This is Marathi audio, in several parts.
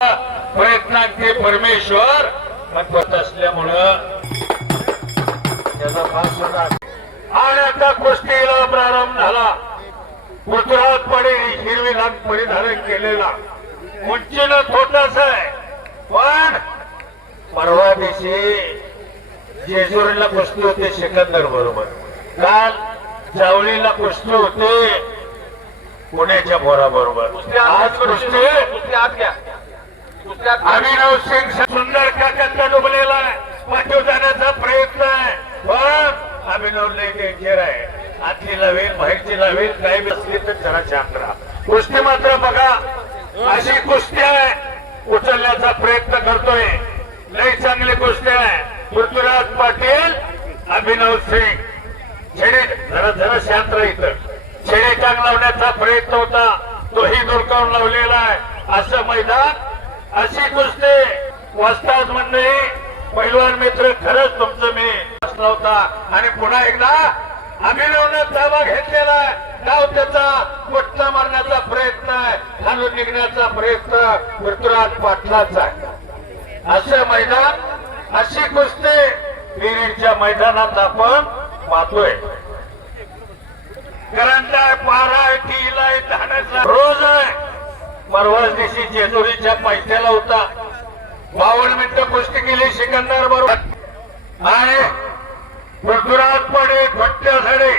प्रयत्नांचे परमेश्वर म्हणत असल्यामुळं त्याचा फास होता आणि आता कुस्तीला प्रारंभ झाला. पृथ्वीराज पडे हिरवी लांब परिधारण केलेला उंचीनं छोटाच आहे, पण परवा दिवशी जेजुरीला कुस्ती होते सिकंदर बरोबर, काल जावळीला कुस्ती होते पुण्याच्या बोरा बरोबर. आज कुस्ती अभिनव सिंग सुंदर काकांचा डुबलेला आहे, पाठीव जाण्याचा प्रयत्न आहे, पण अभिनव लय डेंजर आहे. आतली लावेल बाहेरची लावेल काही बसली तर जरा शांत राहा. कुस्ती मात्र बघा अशी कुस्ती आहे, उचलण्याचा प्रयत्न करतोय. लय चांगली कुस्ती आहे. पृथ्वीराज पाटील अभिनव सिंग छेडे जरा शांत राहित छेडे टांग लावण्याचा प्रयत्न होता, तोही दुर्कावून लावलेला आहे. असं मैदान अशी कुस्ती वस्ताद मंडळी पैलवान मित्र खरंच तुमचं मी असला होता. आणि पुन्हा एकदा अभिनवनं ताबा घेतलेला आहे. डाव त्याचा पट्टा मारण्याचा प्रयत्न आहे, घालून निघण्याचा प्रयत्न पृथ्वीराज पाटलाचा आहे. असं मैदान अशी कुस्ती विहिरीच्या मैदानात आपण पाहतोय. करंट आहे, पारा आहे, टील आहे, धाण्याचा रोज आहे. परवाच दिवशी जेजुरीच्या पैठ्याला होता, 52 मिनिटं कुस्ती केली सिकंदर बरोबर आणि पृथ्वीराज पडे भट्ट्या झाडे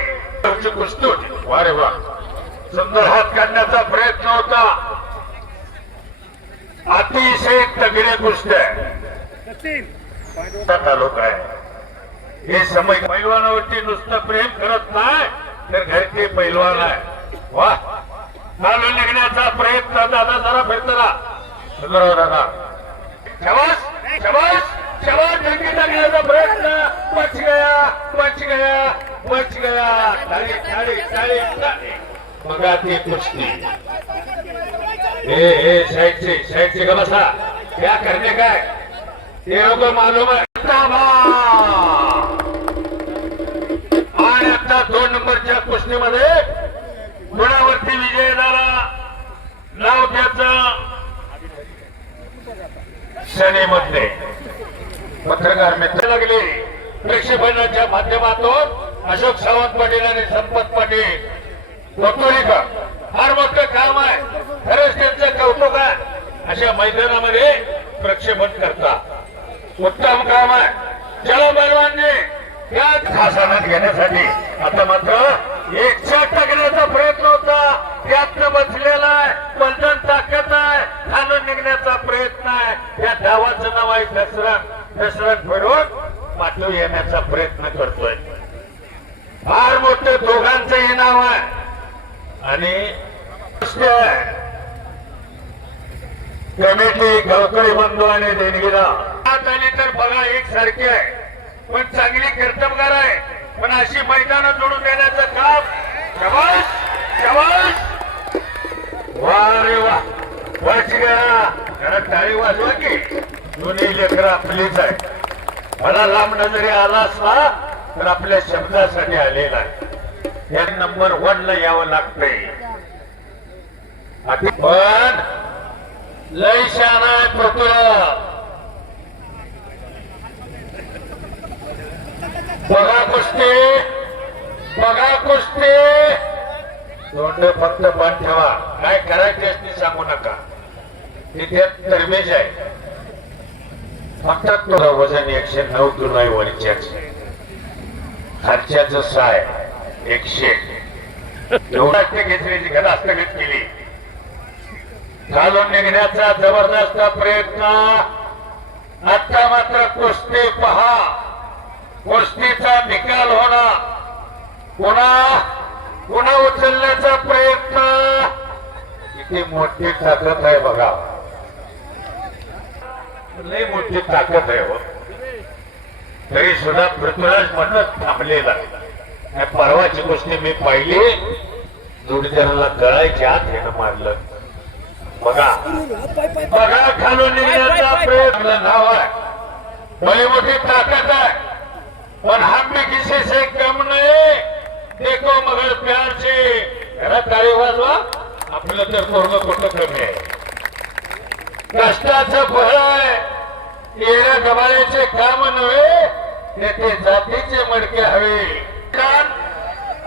कुस्ती होती. वारे वा, सुंदर हात काढण्याचा प्रयत्न होता. अतिशय तगडे कुस्त्या तालुका आहे. हे समय पैलवानावरती नुसतं प्रेम करत नाही तर घरचे पैलवान आहे. वा, घालून निघण्याचा प्रयत्न. दादा जरा फिरतला सुंदर दादा शबास शबास शबास ढंगी टाकण्याचा प्रयत्न. बच गया बच गया बच गया. बघा ती कुस्ती. हे साईडचे का बसा, क्या करणे काय ते लोक मालूम आहे. आणि आता 2 नंबरच्या कुस्तीमध्ये गुणावरती विजय झाला. नाव त्याचं शनी मध्ये पत्रकार मित्र लागले. प्रक्षेपणाच्या माध्यमातून अशोक सावंत पाटील आणि संपत पाटील कोतुरीकर फार मोठं काम आहे. खरंच त्यांचं कौतुक आहे. अशा मैदानामध्ये प्रक्षेपण करता उत्तम काम आहे. चला बलवानने या खासानात घेण्यासाठी आता मात्र 100 टाकण्याचा प्रयत्न होता, त्यातनं बसलेला आहे. बलजन ताकद आहे, खालून निघण्याचा प्रयत्न आहे. या डावाचं नाव आहे दसरथ फिरून पाठवून येण्याचा प्रयत्न करतोय. फार मोठं दोघांचंही नाव आहे आणि कमिटी गावकरी बंधू आणि देणगीदार आली तर बघा एकसारखी आहे, पण चांगली कर्तबगार आहे. पण अशी मैदानं जोडून देण्याचं काम शबाश शबाश. वा रे वा, बच गया. जरा टाळी वाजवा की, दोन्ही लेकरं आपलीच आहे. मला लांब नजरे आला असला तर आपल्या शब्दासाठी आलेला आहे. या नंबर 1 ला यावं लागतंय. पण लय शहाणा आहे पृथ्वीराज. बघा कुस्ती बघा कुस्ती. तोंड फक्त बंद ठेवा, काय करायचे असते सांगू नका. तिथे तरमेज आहे. फक्त तुला वजन 109 किलो आहे. वरच्याच खालच्याच 6 आहे 100. एवढा घेतली घरा स्थगित केली. घालून निघण्याचा जबरदस्त प्रयत्न. आता मात्र कुस्ती पहा, कुस्तीचा निकाल होणार. पुन्हा उचलण्याचा प्रयत्न. किती मोठी ताकद आहे बघा, लई मोठी ताकद आहे हो. तरी सुद्धा पृथ्वीराज म्हणत थांबलेला. परवाची कुस्ती मी पाहिली, जोडीदाराला गळायच्या आत हेनं मारलं. बघा बघा, खालून निघण्याचा प्रयत्न. नाव आहे, बड़ी मोठी ताकद आहे. पण हम भी किसी से कम नहीं. देखो मगर प्यार से. घरात टाळी वाजवा. आपलं तर पूर्ण कुठं कमी आहे. कष्टाचं फळ आहे. येण्या गबाळ्याचे काम नव्हे, तेथे जातीचे मडके हवे.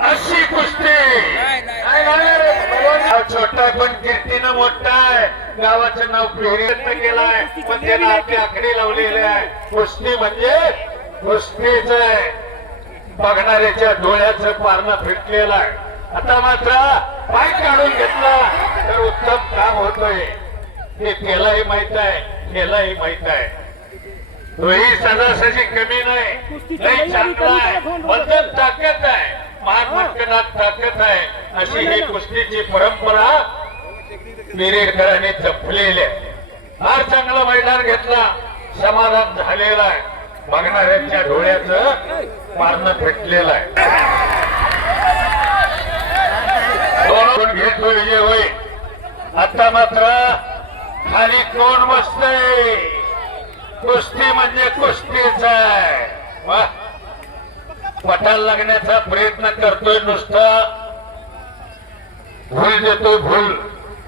अशी कुस्ती छोटा पण कीर्तीनं मोठा आहे. गावाचं नाव प्रयत्न केलाय, पण त्यानं आपली आखणी लावलेली आहे. कुस्ती म्हणजे कुस्तीच आहे. बघणाऱ्याच्या डोळ्याचं पारणं फिटलेलं आहे. आता मात्र पाय काढून घेतला तर उत्तम काम होतोय हे त्यालाही माहित आहे, त्यालाही माहित आहे. तोही सजासजी कमी नाही, लई चांगला आहे, बदल ताकद आहे, मान मनकनात ताकद आहे. अशी ही कुस्तीची परंपरा मिरेकरांनी जपलेली आहे. फार चांगला मैदान घेतला, समाधान झालेला आहे. बघणाऱ्यांच्या डोळ्याचं पारणं फिटलेलं आहे. दोन घेतो विजय होय. आता मात्र खाली कोण बसतंय? कुस्ती म्हणजे कुस्तीच आहे. वा, पटाला लागण्याचा प्रयत्न करतोय, नुसता भूल देतोय, भूल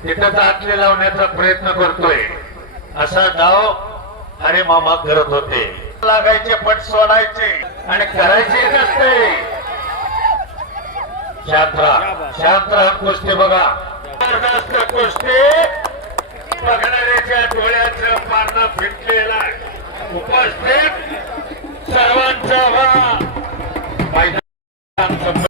तिथं आतले लावण्याचा प्रयत्न करतोय. असा डाव अरे मामा करत होते. लागायचे पट सोडायचे आणि करायचे नसते. शांत राहा, कुस्ती बघा. जबरदस्त कुस्ती, बघणाऱ्याच्या डोळ्याचं पारणं फिटलेलं आहे. उपस्थित सर्वांचा